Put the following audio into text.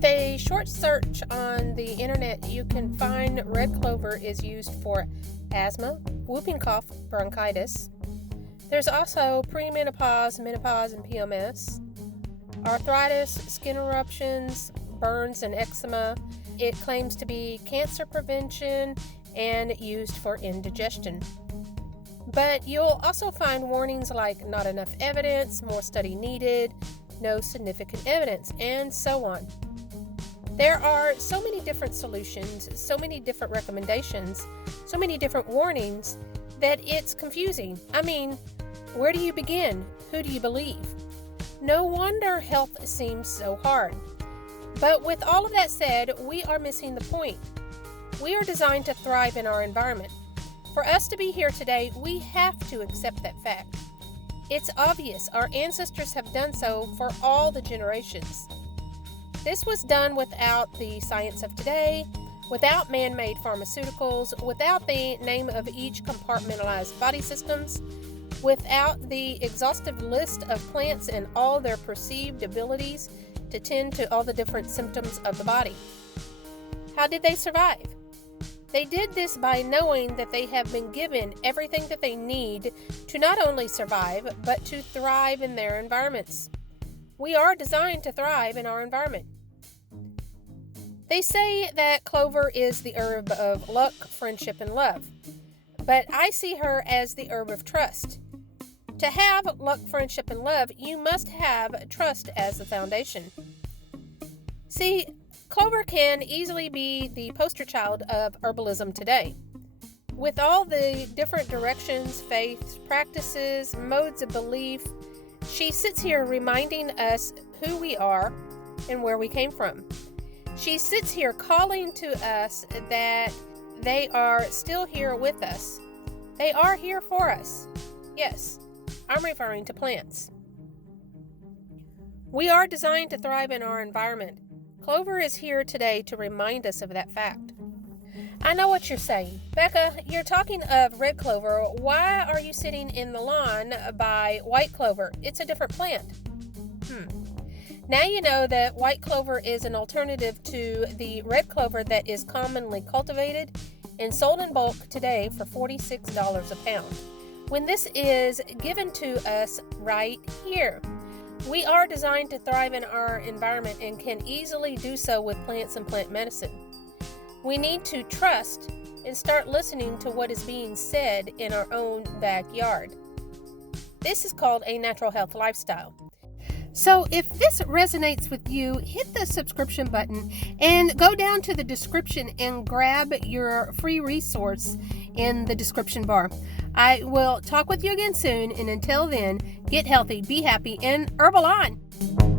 With a short search on the internet, you can find red clover is used for asthma, whooping cough, bronchitis. There's also premenopause, menopause, and PMS, arthritis, skin eruptions, burns, and eczema. It claims to be cancer prevention and used for indigestion. But you'll also find warnings like not enough evidence, more study needed, no significant evidence, and so on. There are so many different solutions, so many different recommendations, so many different warnings that it's confusing. I mean, where do you begin? Who do you believe? No wonder health seems so hard. But with all of that said, we are missing the point. We are designed to thrive in our environment. For us to be here today, we have to accept that fact. It's obvious our ancestors have done so for all the generations. This was done without the science of today, without man-made pharmaceuticals, without the name of each compartmentalized body systems, without the exhaustive list of plants and all their perceived abilities to tend to all the different symptoms of the body. How did they survive? They did this by knowing that they have been given everything that they need to not only survive, but to thrive in their environments. We are designed to thrive in our environment. They say that clover is the herb of luck, friendship, and love, but I see her as the herb of trust. To have luck, friendship, and love, you must have trust as the foundation. See, clover can easily be the poster child of herbalism today. With all the different directions, faiths, practices, modes of belief, she sits here reminding us who we are and where we came from. She sits here calling to us that they are still here with us. They are here for us. Yes, I'm referring to plants. We are designed to thrive in our environment. Clover is here today to remind us of that fact. I know what you're saying. Bekka, you're talking of red clover. Why are you sitting in the lawn by white clover? It's a different plant. Now you know that white clover is an alternative to the red clover that is commonly cultivated and sold in bulk today for $46 a pound, when this is given to us right here. We are designed to thrive in our environment and can easily do so with plants and plant medicine. We need to trust and start listening to what is being said in our own backyard. This is called a natural health lifestyle. So if this resonates with you, hit the subscription button and go down to the description and grab your free resource in the description bar. I will talk with you again soon, and until then, get healthy, be happy, and herbal on!